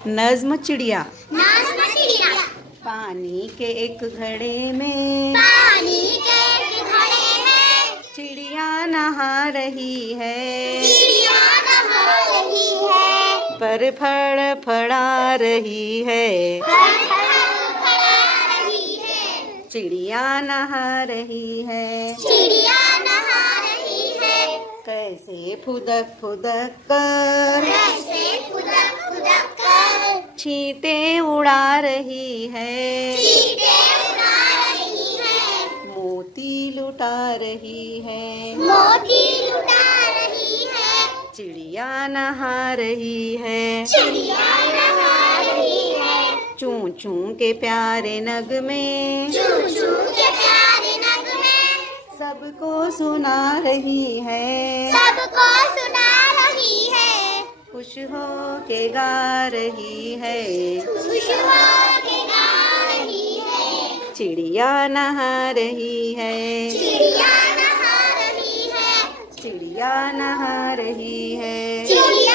नज्म चिड़िया। नज्म चिड़िया। पानी के एक घड़े में, पानी के एक घड़े में, चिड़िया नहा रही है। चिड़िया नहा रही है। पर फड़फड़ा रही है। फड़फड़ा रही है। चिड़िया नहा रही है। चिड़िया नहा रही है। कैसे फुदक फुदक कर, कैसे फुदक फुदक कर, छींटे उड़ा रही है। चींटे उड़ा रही है। मोती लुटा रही है। मोती लुटा रही है। चिड़िया नहा रही है। चिड़िया नहा रही है। चूं चूं के प्यारे नगमे, चूं चूं के प्यारे नगमे, सबको सुना रही है। सबको सुना रही है। खुश हो के गा रही है। खुश होके गा रही है। चिड़िया नहा रही है। चिड़िया नहा रही है। चिड़िया नहा रही है। चिड़िया